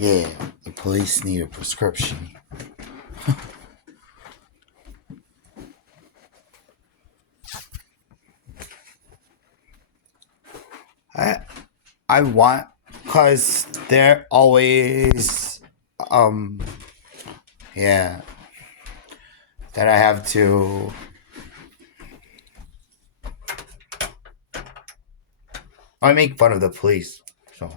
Yeah, the police need a prescription. I I want, cause they're always yeah, that I have to. I make fun of the police. So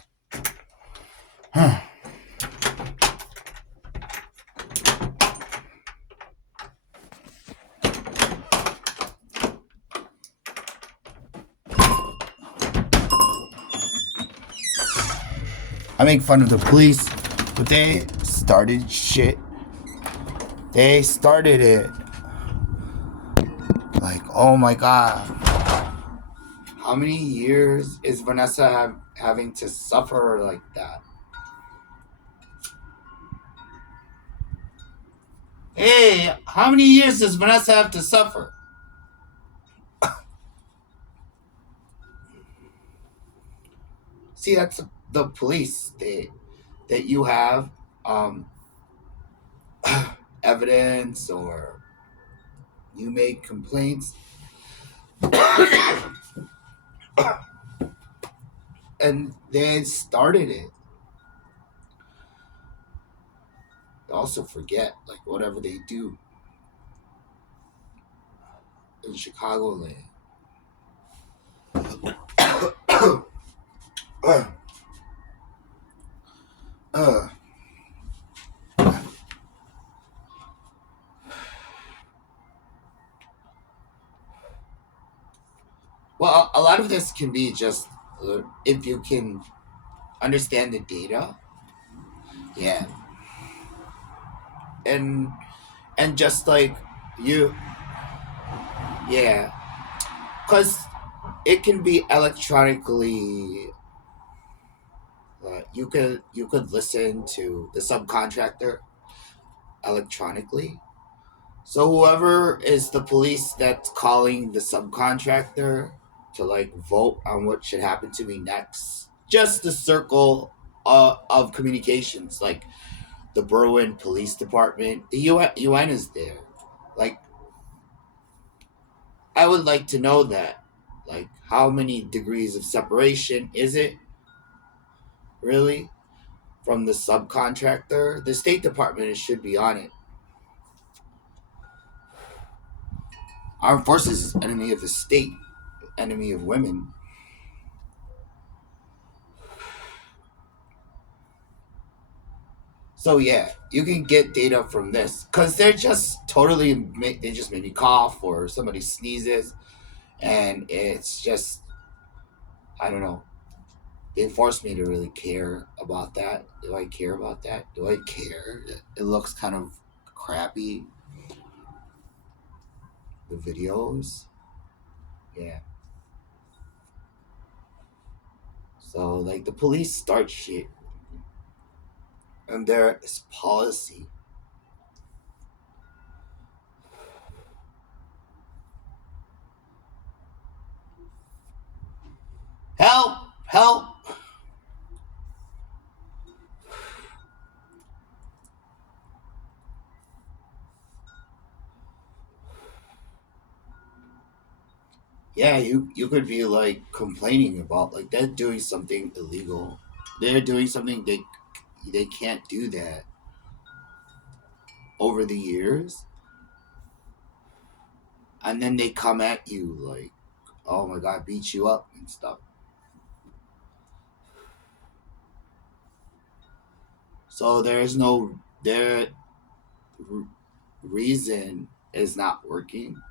I make fun of the police, but they started shit. They started it. Like, oh my god, how many years is Vanessa having to suffer like that? Hey, how many years does Vanessa have to suffer? See, that's the police. That you have um, evidence or you make complaints, and they started it. They also forget, like, whatever they do in Chicagoland. uh, uh, well, a lot of this can be just if you can understand the data, yeah, and just like you, yeah, because it can be electronically. You could listen to the subcontractor electronically. So whoever is the police that's calling the subcontractor to like vote on what should happen to me next, just the circle of communications, like the Berwyn Police Department, the UN is there. Like, I would like to know that. Like, how many degrees of separation is it really from the subcontractor? The State Department should be on it. Armed forces is enemy of the state, enemy of women. So yeah, you can get data from this because they're just totally they just made me cough or somebody sneezes, and it's just, I don't know. They forced me to really care about that. Do I care about that? Do I care? It looks kind of crappy. The videos, yeah. So like the police start shit, and there is policy. Help! Help! Yeah, you could be like complaining about, like, they're doing something illegal. They're doing something they can't do that over the years, and then they come at you like, oh my god, beat you up and stuff. So there's no their r- reason is not working.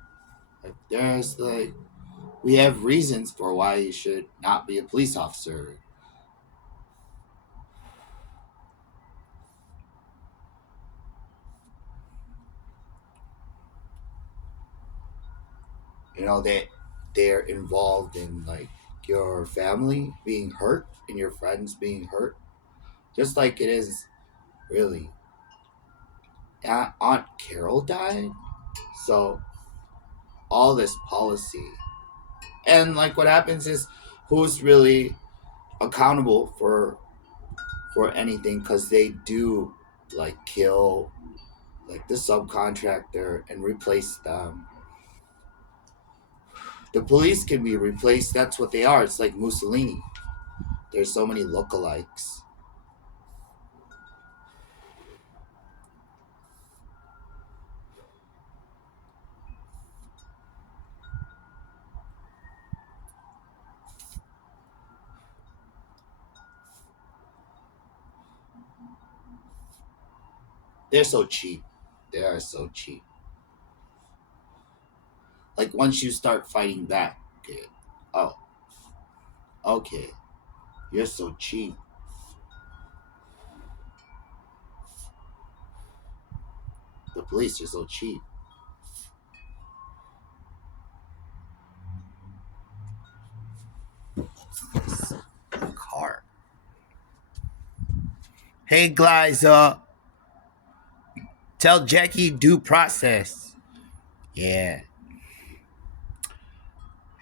Like, there's like, we have reasons for why you should not be a police officer. You know that they're involved in like your family being hurt and your friends being hurt, just like it is really. Aunt Carol died, so all this policy, and like what happens is, who's really accountable for anything because they do like kill like the subcontractor and replace them. The police can be replaced. That's what they are. It's like Mussolini. There's so many lookalikes. They're so cheap. They are so cheap. Like once you start fighting back, okay, oh, okay, you're so cheap. The police are so cheap. Car. Hey guys, tell Jackie due process. Yeah.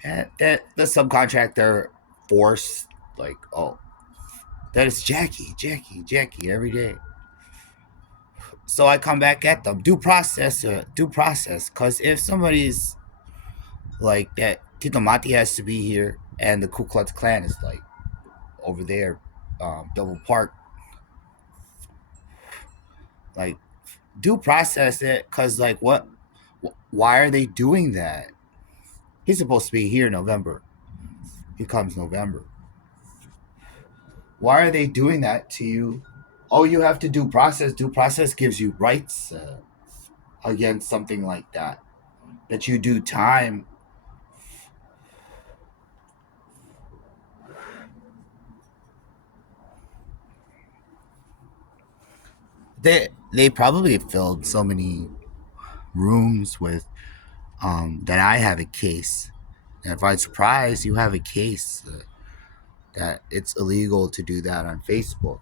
That the subcontractor force like, oh, that is Jackie every day. So I come back at them. Due process. Because if somebody's like that, Tito Mati has to be here, and the Ku Klux Klan is like over there, double park. Like, due process it, because like what? Why are they doing that? He's supposed to be here in November. He comes November. Why are they doing that to you? Oh, you have to due process. Due process gives you rights against something like that. That you do time. They probably filled so many rooms with that I have a case. And if I'm surprised, you have a case that it's illegal to do that on Facebook.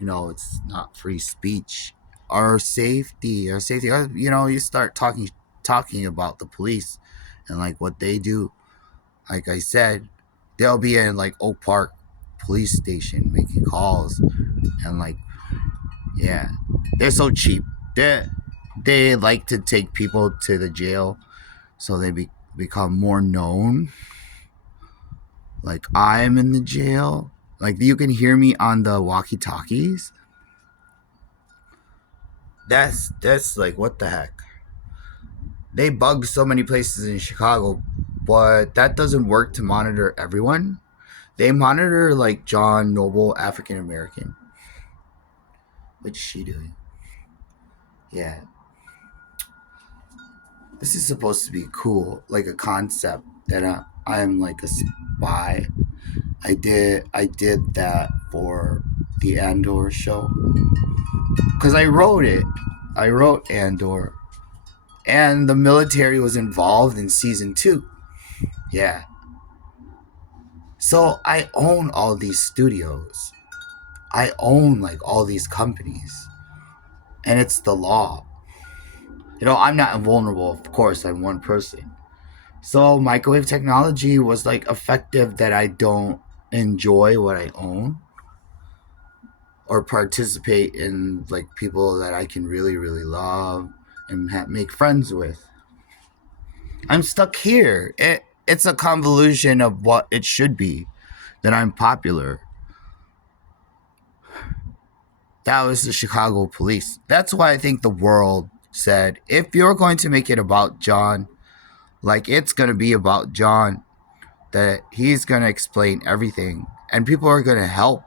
You know, it's not free speech. Our safety. You know, you start talking about the police and like what they do. Like I said, they'll be in like Oak Park police station making calls and like, yeah, they're so cheap. They like to take people to the jail so they become more known. Like I'm in the jail. Like you can hear me on the walkie-talkies. That's like what the heck. They bug so many places in Chicago, but that doesn't work to monitor everyone. They monitor like John Noble, African American. What's she doing? Yeah. This is supposed to be cool, like a concept that I am like a spy. I did that for the Andor show because I wrote it. I wrote Andor, and the military was involved in season 2. Yeah. So I own all these studios. I own like all these companies, and it's the law. You know, I'm not invulnerable. Of course, I'm one person. So microwave technology was like effective that I don't enjoy what I own or participate in like people that I can really, really love and make friends with. I'm stuck here. It's a convolution of what it should be that I'm popular. That was the Chicago police. That's why I think the world said, if you're going to make it about John, like it's going to be about John, that he's going to explain everything and people are going to help.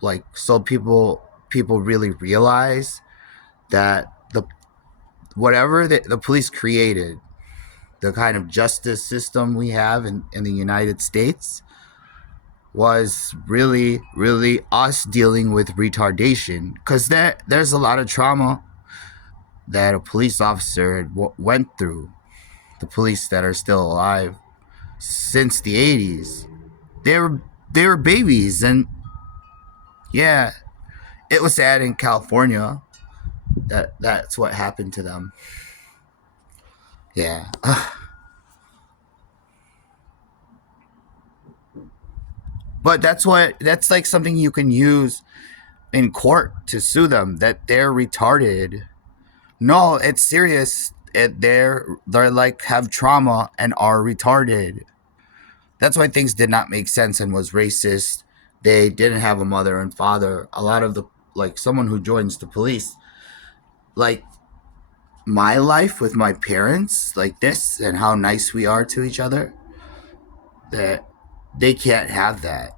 Like, so people really realize that the whatever the police created, the kind of justice system we have in the United States was really, really us dealing with retardation because there's a lot of trauma that a police officer went through. The police that are still alive since the 80s, they were babies, and yeah, it was sad in California that's what happened to them. Yeah. But that's like something you can use in court to sue them that they're retarded. No, it's serious. They're like have trauma and are retarded. That's why things did not make sense and was racist. They didn't have a mother and father. A lot of the like someone who joins the police, like my life with my parents, like this, and how nice we are to each other. That they can't have that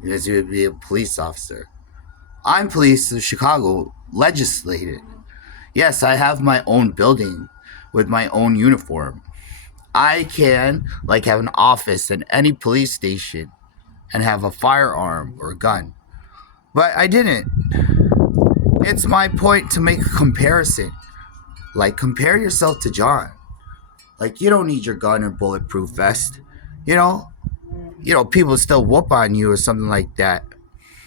because you would be a police officer. I'm police of Chicago, legislated. Yes, I have my own building with my own uniform. I can like have an office in any police station and have a firearm or a gun. But I didn't. It's my point to make a comparison. Like compare yourself to John. Like you don't need your gun or bulletproof vest. You know, people still whoop on you or something like that.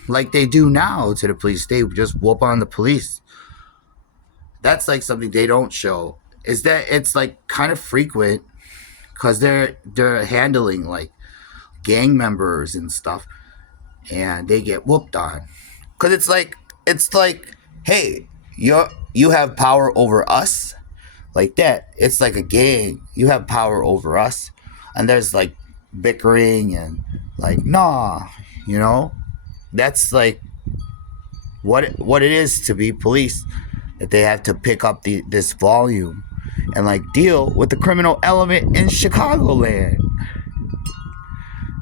Like they do now to the police. They just whoop on the police. That's like something they don't show. Is that it's like kind of frequent because they're handling like gang members and stuff, and they get whooped on. Because it's like, hey, you have power over us, like that. It's like a gang. You have power over us, and there's like bickering and like nah, you know. That's like what it is to be police. That they have to pick up this volume and like deal with the criminal element in Chicagoland.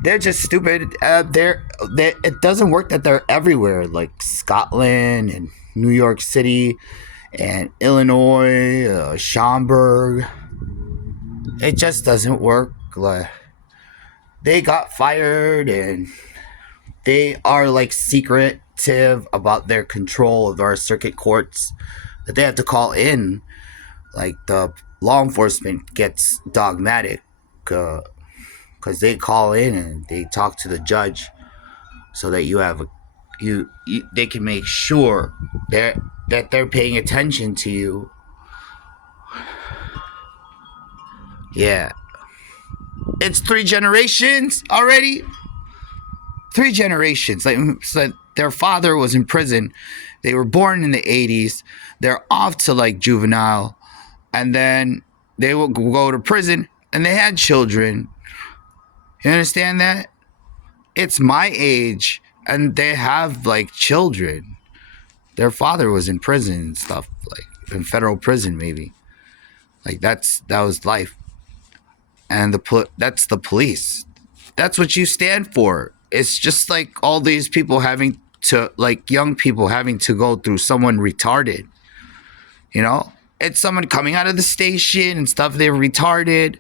They're just stupid. It doesn't work that they're everywhere, like Scotland and New York City and Illinois, Schaumburg. It just doesn't work. Like, they got fired and they are like secretive about their control of our circuit courts that they have to call in. Like the law enforcement gets dogmatic because they call in and they talk to the judge so that they can make sure that they're paying attention to you. Yeah, it's 3 generations already. 3 generations. Like so their father was in prison. They were born in the 80s. They're off to like juvenile, and then they will go to prison, and they had children. You understand that? It's my age, and they have like children. Their father was in prison and stuff, like in federal prison, maybe. Like that was life, and that's the police. That's what you stand for. It's just like all these people having to, like young people having to go through someone retarded. You know, it's someone coming out of the station and stuff. They're retarded,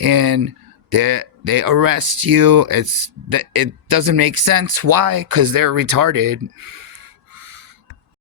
and they arrest you. It doesn't make sense. Why? Because they're retarded.